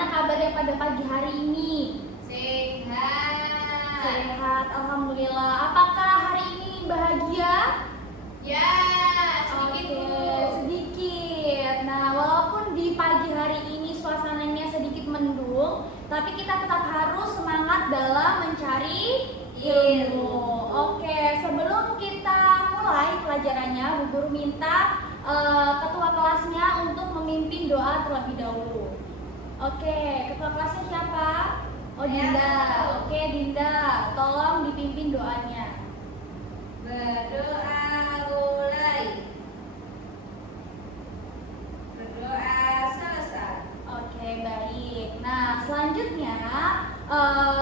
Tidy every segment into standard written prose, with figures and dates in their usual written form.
Gimana kabarnya pada pagi hari ini? Sehat. Sehat, alhamdulillah. Apakah hari ini bahagia? Ya, sedikit Oke, Bu. sedikit. Nah, walaupun di pagi hari ini suasananya sedikit mendung, tapi kita tetap harus semangat dalam mencari ilmu. Oke, sebelum kita mulai pelajarannya, Bu Guru minta ketua kelasnya untuk memimpin doa terlebih dahulu. Oke, ketua kelasnya siapa? Oh, Dinda. Oke, Dinda, tolong dipimpin doanya. Berdoa mulai. Berdoa selesai. Oke, baik. Nah, selanjutnya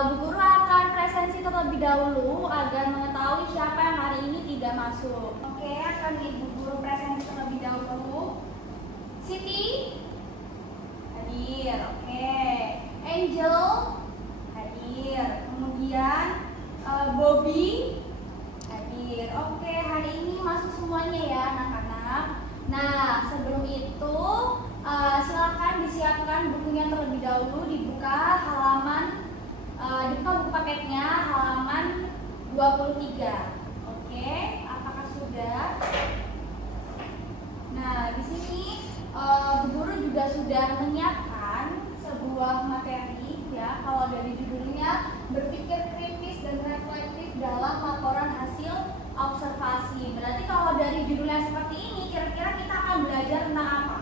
Bu Guru akan presensi terlebih dahulu agar mengetahui siapa yang hari ini tidak masuk. Oke, akan Ibu Guru presensi terlebih dahulu. Siti hadir. Oke. Angel hadir. Kemudian Bobby hadir. Oke, hari ini masuk semuanya ya anak-anak. Nah, sebelum itu silakan disiapkan bukunya terlebih dahulu, dibuka buku paketnya halaman 23. Oke, apakah sudah? Nah, di sini Bu Guru juga sudah menyiapkan sebuah materi ya. Kalau dari judulnya berpikir kritis dan reflektif dalam laporan hasil observasi. Berarti kalau dari judulnya seperti ini, kira-kira kita akan belajar tentang apa?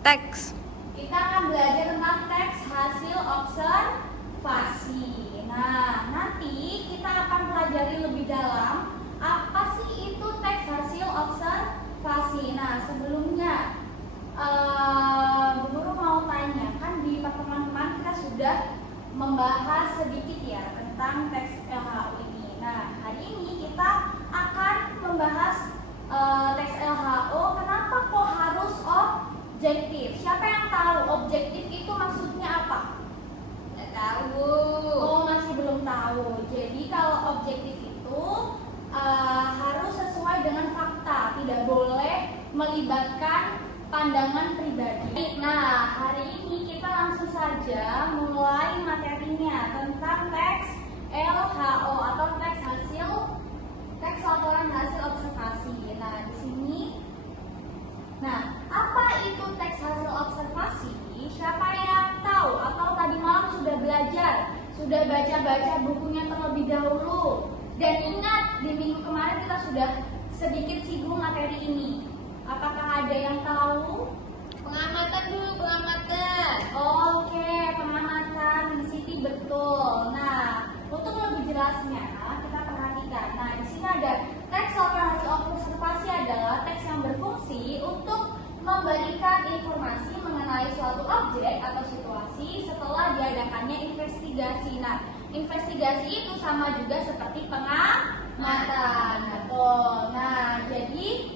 Teks. Kita akan belajar tentang teks hasil observasi. Nah, nanti kita akan pelajari lebih dalam apa sih itu teks hasil observasi. Nah, sebelumnya Bu Guru mau tanya, kan di pertemuan kemarin kita sudah membahas sedikit ya tentang teks LHO ini. Nah, hari ini kita akan membahas teks LHO. Kenapa kok harus objektif? Siapa yang tahu objektif itu maksudnya apa? Tidak tahu Bu. Oh, masih belum tahu. Jadi kalau objektif itu harus sesuai dengan fakta, tidak boleh melibatkan pandangan pribadi. Nah, hari ini kita langsung saja mulai materinya tentang teks LHO atau teks laporan hasil observasi. Nah, di sini. Nah, apa itu teks hasil observasi? Siapa yang tahu atau tadi malam sudah belajar, sudah baca-baca bukunya terlebih dahulu? Dan ingat, di minggu kemarin kita sudah sedikit singgung materi ini. Apakah ada yang tahu? Pengamatan Bu, pengamatan. Oke, pengamatan di Siti betul. Nah, untuk lebih jelasnya kita perhatikan. Nah, di sini ada teks laporan hasil observasi adalah teks yang berfungsi untuk memberikan informasi mengenai suatu objek atau situasi setelah diadakannya investigasi. Nah, investigasi itu sama juga seperti pengamatan. Betul. Nah, jadi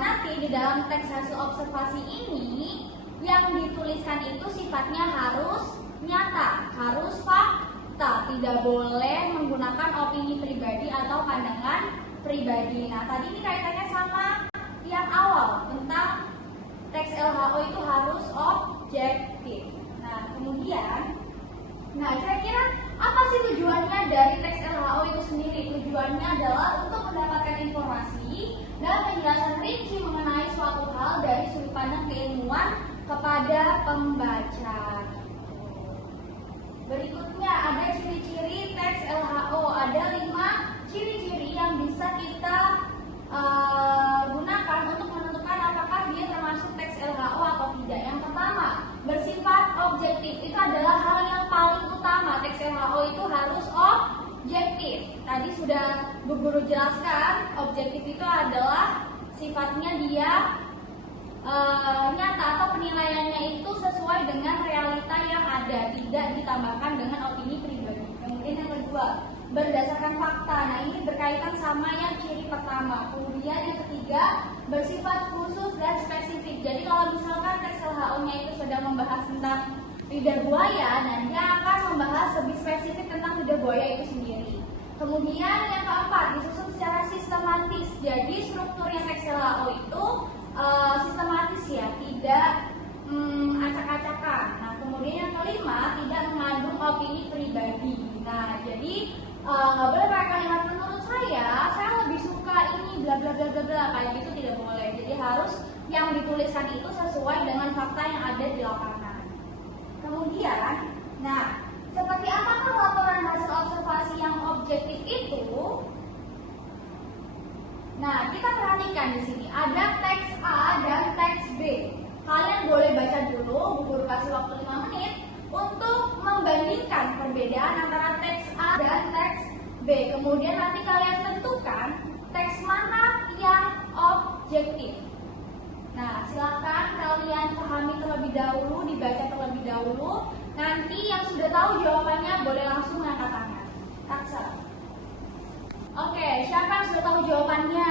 nanti di dalam teks hasil observasi ini yang dituliskan itu sifatnya harus nyata, harus fakta, tidak boleh menggunakan opini pribadi atau pandangan pribadi. Nah, tadi ini kaitannya sama yang awal tentang teks LHO itu harus objektif. Nah, kemudian, kira-kira apa sih tujuannya dari teks LHO itu sendiri? Tujuannya adalah untuk mendapatkan informasi dan penjelasan rinci mengenai suatu hal dari sudut pandang keilmuan kepada pembaca. Berikutnya ada ciri-ciri teks LHO. Ada 5 ciri-ciri yang bisa kita gunakan untuk menentukan apakah dia termasuk teks LHO atau tidak. Yang pertama, bersifat objektif. Itu adalah hal yang paling utama. Teks LHO itu harus objektif. Tadi sudah Bu Guru jelaskan, objektif itu adalah sifatnya dia nyata atau penilaiannya itu sesuai dengan realita yang ada, tidak ditambahkan dengan opini pribadi. Kemudian yang kedua, berdasarkan fakta. Nah, ini berkaitan sama yang ciri pertama. Kemudian yang ketiga, bersifat khusus dan spesifik. Jadi kalau misalkan teks LHO-nya itu sedang membahas tentang lidah buaya, nah dia akan membahas lebih spesifik tentang lidah buaya itu sendiri. Kemudian yang keempat, disusun secara sistematis. Jadi strukturnya teks LHO itu sistematis ya, tidak acak-acakan. Nah, kemudian opini pribadi. Nah, jadi nggak boleh pakai kalimat menurut saya lebih suka ini bla bla bla bla bla, kayak gitu tidak boleh. Jadi harus yang dituliskan itu sesuai dengan fakta yang ada di lapangan. Kemudian, nah, seperti apakah laporan hasil observasi yang objektif itu? Nah, kita perhatikan di sini ada teks A dan teks B. Kalian boleh baca dulu, Bu Guru kasih waktu 5 menit untuk membandingkan perbedaan antara teks A dan teks B. Kemudian nanti kalian tentukan teks mana yang objektif. Nah, silakan kalian pahami terlebih dahulu, dibaca terlebih dahulu. Nanti yang sudah tahu jawabannya boleh langsung mengangkat tangan. Taksa. Oke, siapa yang sudah tahu jawabannya?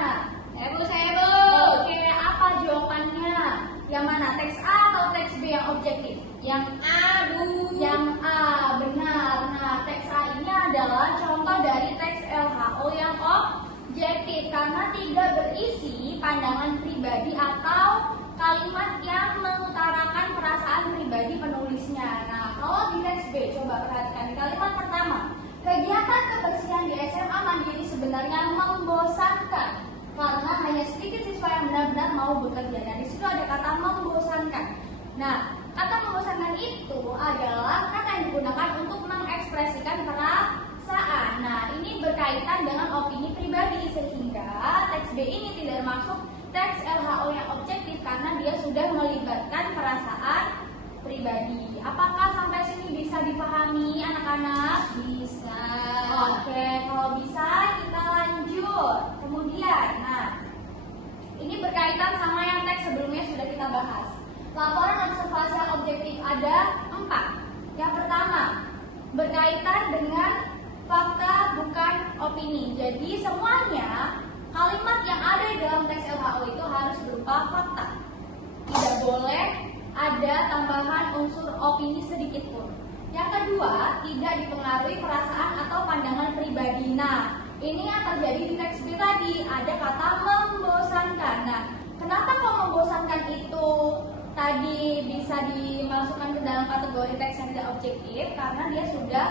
Saya Bu. Oke, apa jawabannya? Yang mana? Teks A atau teks B yang objektif? Yang A, Bu. Yang A, benar. Nah, teks A ini adalah contoh dari teks LHO yang objektif karena tidak berisi pandangan pribadi atau kalimat yang mengutarakan perasaan pribadi penulisnya. Nah, kalau di teks B, coba perhatikan di kalimat pertama. Kegiatan kebersihan di SMA Mandiri sebenarnya membosankan karena hanya sedikit siswa yang benar-benar mau bekerja. Dan di situ ada kata membosankan. Nah, kata membosankan itu adalah kata yang digunakan untuk mengekspresikan perasaan. Nah, ini berkaitan dengan opini pribadi sehingga teks B ini tidak termasuk teks LHO yang objektif karena dia sudah melibatkan perasaan pribadi. Apakah sampai sini bisa dipahami anak-anak? Bisa. Oke, kalau bisa kita lanjut. Kemudian, nah, ini berkaitan sama yang teks sebelumnya sudah kita bahas. Laporan observasi yang objektif ada 4. Yang pertama, berkaitan dengan fakta bukan opini. Jadi semuanya kalimat yang ada di dalam teks LHO itu harus berupa fakta. Tidak boleh ada tambahan unsur opini sedikit pun. Yang kedua, tidak dipengaruhi perasaan atau pandangan pribadi. Nah, ini yang terjadi di teks B tadi, ada kata membosankan. Nah, kenapa kok membosankan itu tadi bisa dimasukkan ke dalam kategori teks yang tidak objektif? Karena dia sudah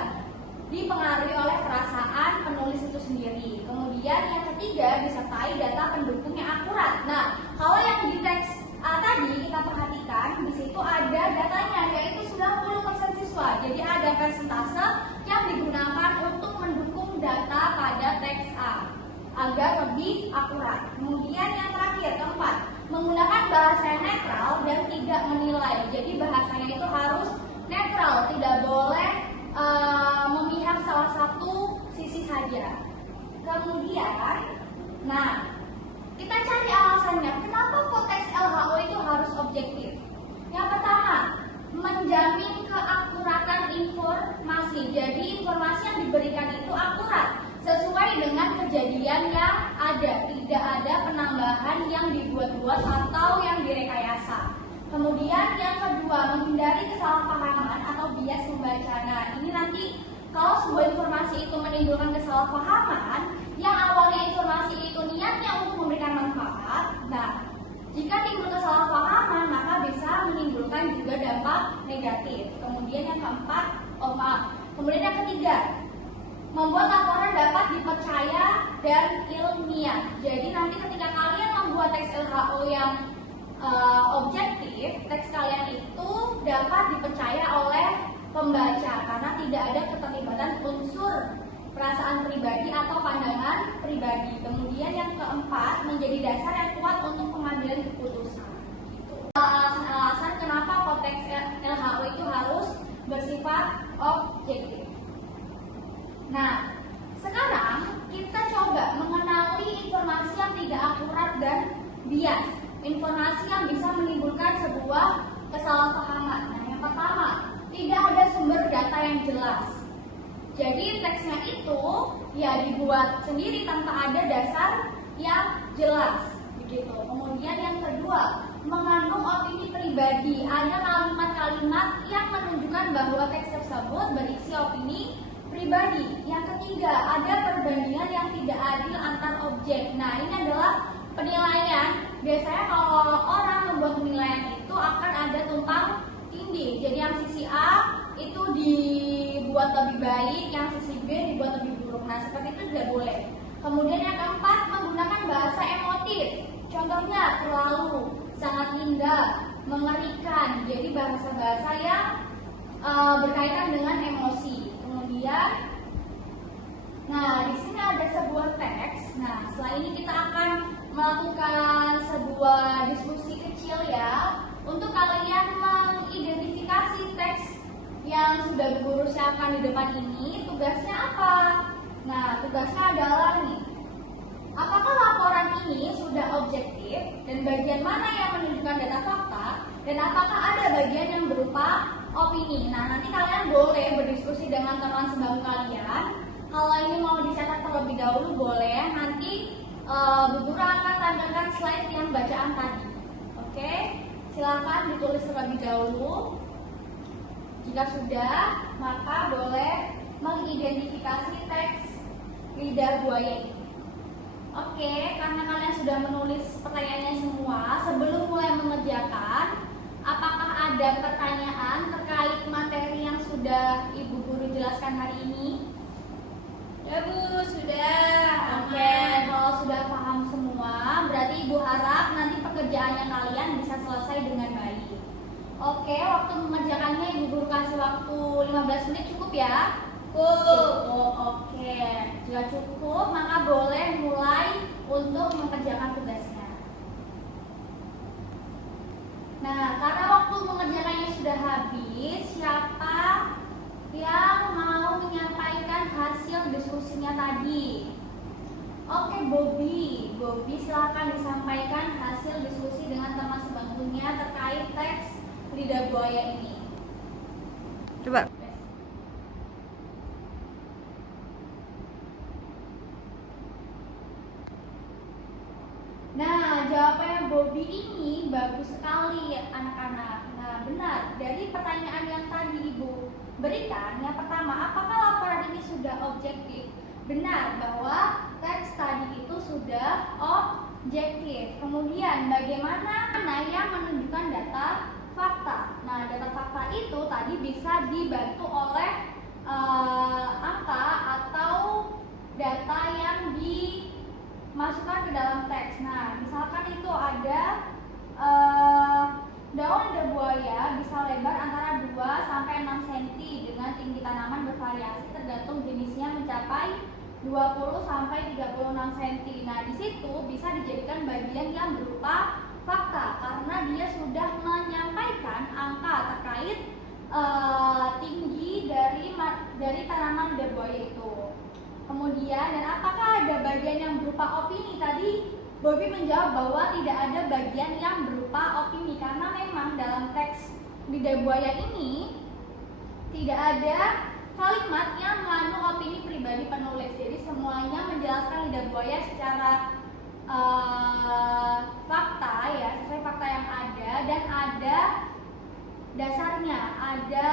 dipengaruhi oleh perasaan penulis itu sendiri. Kemudian yang ketiga, disertai data pendukung yang akurat. Nah, kalau yang di teks A tadi kita perhatikan, di situ ada datanya yaitu 90% siswa. Jadi ada persentase yang digunakan untuk mendukung data pada teks A agar lebih akurat. Kemudian yang terakhir, keempat, menggunakan bahasa yang netral dan tidak menilai. Jadi bahasanya itu harus netral, tidak boleh memihak salah satu sisi saja. Kemudian, nah, kita cari alasannya, kenapa kok teks LHO itu harus objektif? Yang pertama, menjamin keakuratan informasi. Jadi informasi yang diberikan itu akurat, sesuai dengan kejadian yang ada. Tidak ada penambahan yang dibuat-buat atau yang direkayasa. Kemudian yang kedua, menghindari kesalahpahaman atau bias membaca. Nah, ini nanti kalau sebuah informasi itu menimbulkan kesalahpahaman, yang awalnya informasi itu niatnya untuk memberikan manfaat, nah, jika timbul kesalahpahaman maka bisa menimbulkan juga dampak negatif. Kemudian yang keempat, kemudian yang ketiga, membuat laporan dapat dipercaya dan ilmiah. Jadi nanti ketika kalian membuat teks LHO yang objektif, teks kalian itu dapat dipercaya oleh pembaca karena tidak ada keterlibatan unsur perasaan pribadi atau pandangan pribadi. Kemudian yang keempat, menjadi dasar yang kuat untuk pengambilan keputusan. Alasan-alasan kenapa konteks LHO itu harus bersifat objektif. Nah, sekarang kita coba mengenali informasi yang tidak akurat dan bias. Informasi yang bisa menimbulkan sebuah kesalahpahaman. Nah, yang pertama, tidak ada sumber data yang jelas. Jadi teksnya itu ya dibuat sendiri tanpa ada dasar yang jelas, begitu. Kemudian yang kedua, mengandung opini pribadi. Ada kalimat-kalimat yang menunjukkan bahwa teks tersebut berisi opini pribadi. Yang ketiga, ada perbandingan yang tidak adil antar objek. Nah, ini adalah penilaian. Biasanya kalau orang membuat penilaian itu akan ada tumpang tindih. Jadi yang sisi A itu dibuat dibuat lebih baik, yang sisi B dibuat lebih buruk. Nah, seperti itu tidak boleh. Kemudian yang keempat, menggunakan bahasa emotif. Contohnya terlalu, sangat indah, mengerikan. Jadi bahasa-bahasa yang berkaitan dengan emosi. Kemudian, nah di sini ada sebuah teks. Nah, setelah ini kita akan melakukan sebuah diskusi kecil ya, untuk kalian mengidentifikasi teks yang sudah guru siapkan di depan ini. Tugasnya apa? Nah, tugasnya adalah nih, apakah laporan ini sudah objektif dan bagian mana yang menunjukkan data fakta, dan apakah ada bagian yang berupa opini. Nah, nanti kalian boleh berdiskusi dengan teman sebangku kalian. Kalau ini mau dicatat terlebih dahulu boleh, nanti Bu Guru akan tampilkan slide yang bacaan tadi. Oke, silakan ditulis terlebih dahulu. Jika sudah, maka boleh mengidentifikasi teks lidah buaya ini. Oke, karena kalian sudah menulis pertanyaannya semua, sebelum mulai mengerjakan, apakah ada pertanyaan terkait materi yang sudah Ibu Guru jelaskan hari ini? Ya Bu, sudah. Oke, kalau sudah paham semua, berarti Ibu harap nanti pekerjaannya kalian bisa selesai dengan baik. Oke, waktu mengerjakannya Ibu Guru kasih waktu 15 menit cukup ya? Cukup, oke. Jika cukup, maka boleh mulai untuk mengerjakan tugasnya. Nah, karena waktu mengerjakannya sudah habis, siapa yang mau menyampaikan hasil diskusinya tadi? Oke, Bobby silakan disampaikan hasil diskusi dengan teman sebangkunya terkait teks lidah buaya ini. Coba. Nah, jawabannya Bobby ini bagus sekali anak-anak. Nah, benar. Dari pertanyaan yang tadi Ibu berikan, yang pertama, apakah laporan ini sudah objektif? Benar bahwa teks tadi itu sudah objektif. Kemudian, bagaimana yang menunjukkan data fakta? Nah, data fakta itu tadi bisa dibantu oleh angka atau data yang dimasukkan ke dalam teks. Nah, misalkan itu ada daun lidah buaya bisa lebar antara 2 sampai 6 cm dengan tinggi tanaman bervariasi tergantung jenisnya mencapai 20 sampai 36 cm. Nah, di situ bisa dijadikan bagian yang berupa fakta karena dia sudah menyampaikan angka terkait tinggi dari tanaman lidah buaya itu. Kemudian, dan apakah ada bagian yang berupa opini? Tadi Bobby menjawab bahwa tidak ada bagian yang berupa opini karena memang dalam teks lidah buaya ini tidak ada kalimat yang mengandung opini pribadi penulis. Jadi semuanya menjelaskan lidah buaya secara fakta ya, sesuai fakta yang ada, dan ada dasarnya, ada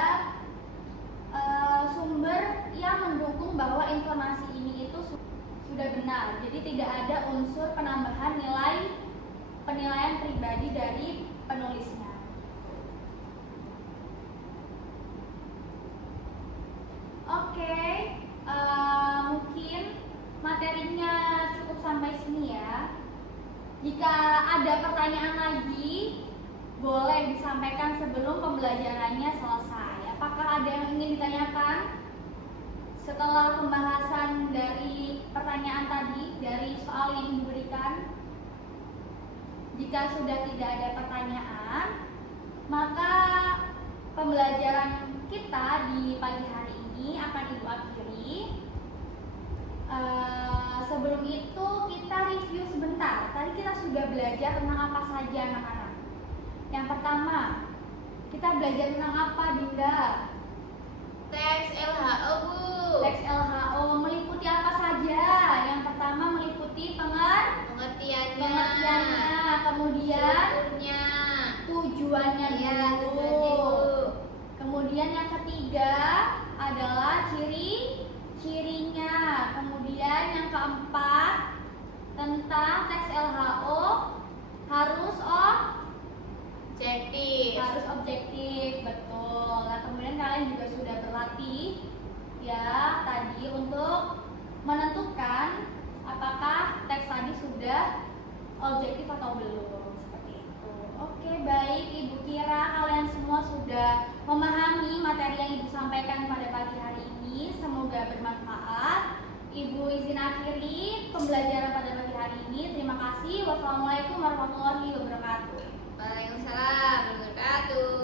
sumber yang mendukung bahwa informasi ini itu sudah benar. Jadi tidak ada unsur penambahan penilaian pribadi dari penulisnya. Oke, mungkin materinya cukup sampai sini ya. Jika ada pertanyaan lagi, boleh disampaikan sebelum pembelajarannya selesai. Apakah ada yang ingin ditanyakan setelah pembahasan dari pertanyaan tadi, dari soal yang diberikan? Jika sudah tidak ada pertanyaan, maka pembelajaran kita di pagi hari ini akan Ibu akhiri. Sebelum itu kita review sebentar. Tadi kita sudah belajar tentang apa saja anak-anak. Yang pertama, kita belajar tentang apa, Dinda? Teks LHO Bu. Teks LHO meliputi apa saja? Yang pertama meliputi pengertiannya, kemudian strukturnya, tujuannya ya, dulu. tujuannya Bu. Kemudian yang ketiga adalah ciri-cirinya. Kemudian yang keempat tentang teks LHO harus objektif, betul. Nah, kemudian kalian juga sudah berlatih ya tadi untuk menentukan apakah teks tadi sudah objektif atau belum, seperti itu. Oke, baik Ibu kira kalian semua sudah memahami materi yang Ibu sampaikan pada pagi hari ini. Semoga bermanfaat. Ibu izin akhiri pembelajaran pada pagi hari ini. Terima kasih. Wassalamualaikum warahmatullahi wabarakatuh. Waalaikumsalam warahmatullahi wabarakatuh.